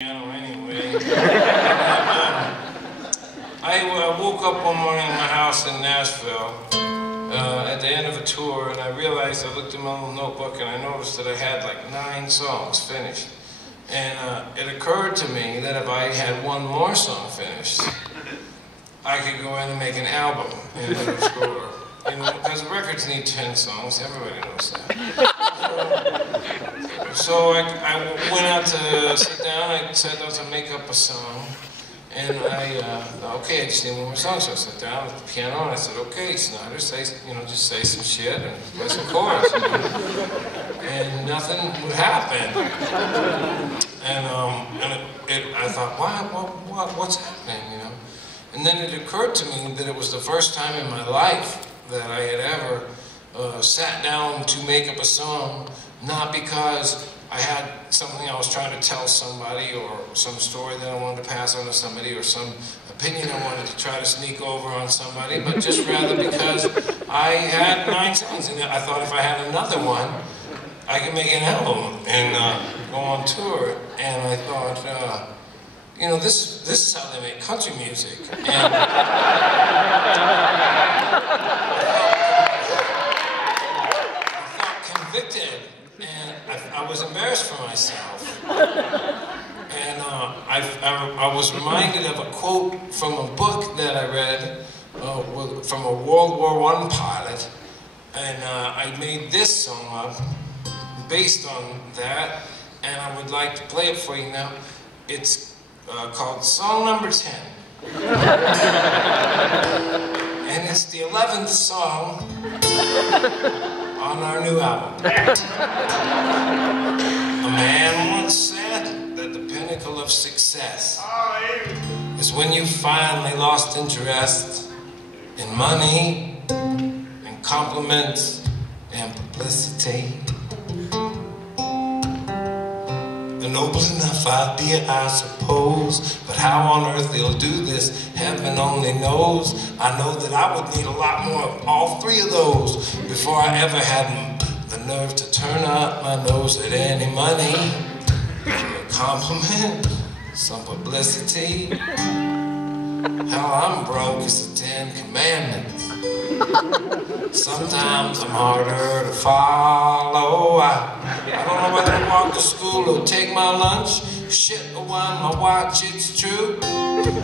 Anyway. I woke up one morning in my house in Nashville at the end of a tour, and I realized, I looked at my little notebook and I noticed that I had like 9 songs finished. And it occurred to me that if I had one more song finished, I could go in and make an album and let it score. You know, because records need 10 songs, everybody knows that. So I went out to sit down, I sat down to make up a song, and I thought, okay, I just need one more song. So I sat down at the piano and I said, okay, Snider, just say some shit and play some chords. And nothing would happen. And I thought, what's happening, you know? And then it occurred to me that it was the first time in my life that I had ever sat down to make up a song, not because I had something I was trying to tell somebody or some story that I wanted to pass on to somebody or some opinion I wanted to try to sneak over on somebody, but just rather because I had 9 songs and I thought if I had another one, I could make an album and go on tour. And I thought, you know, this is how they make country music. And convicted, and I was embarrassed for myself. And I was reminded of a quote from a book that I read from a World War I pilot, and I made this song up based on that, and I would like to play it for you now. It's called Song Number 10. And it's the 11th song on our new album. A man once said that the pinnacle of success is when you finally lost interest in money and compliments and publicity. A noble enough idea, I suppose, but how on earth they'll do this, heaven only knows. I know that I would need a lot more of all 3 of those before I ever had the nerve to turn up my nose at any money, a compliment, some publicity. Hell, I'm broke as the 10 Commandments. Sometimes I'm harder to follow. I don't know whether to walk to school or take my lunch. Shit, or wind my watch, it's true.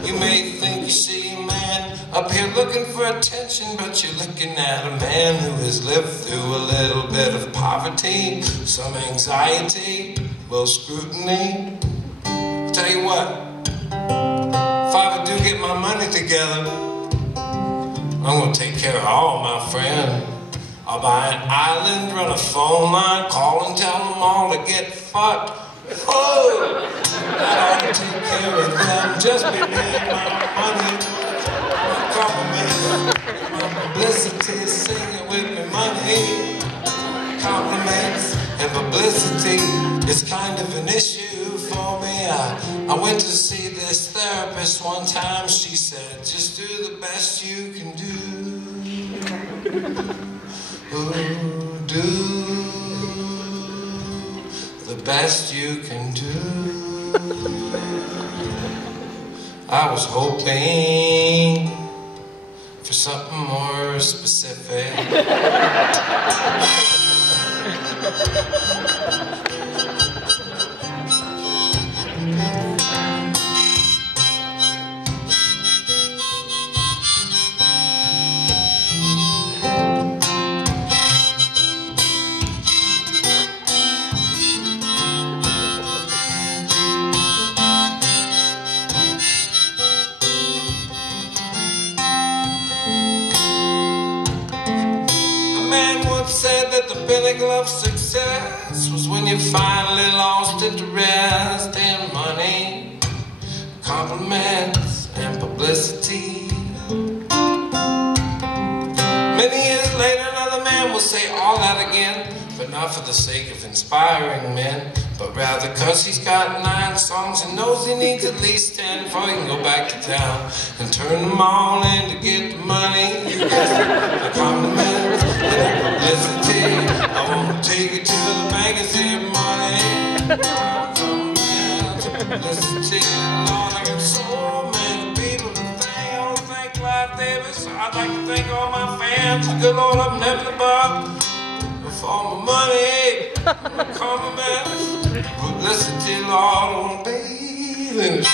You may think you see a man up here looking for attention, but you're looking at a man who has lived through a little bit of poverty, some anxiety, little scrutiny. I'll tell you what, if I ever do get my money together, I'm gonna take care of all my friends. I'll buy an island, run a phone line, call and tell them all to get fucked. Oh, I ought to take care of them. Just be paying my money, my compliments, my publicity, sing it with me, money, compliments and publicity. It's kind of an issue for me. I went to see this therapist one time. She said, just do the best you can do. Do the best you can do. I was hoping for something more specific. Said that the pinnacle of success was when you finally lost interest in money, compliments, and publicity. Many years later, another man will say all that again, but not for the sake of inspiring men, but rather because he's got 9 songs and knows he needs at least 10 before he can go back to town and turn them all in to get the money, the compliments, and the publicity. I won't take it to the bank and say money, compliments, Listen to you, Lord, I got so many people to thank. I want to thank Clive Davis. I'd like to thank all my fans. Good Lord, I'm never above. For all my money, my compliments. Listen to you, Lord, I want to bathe in the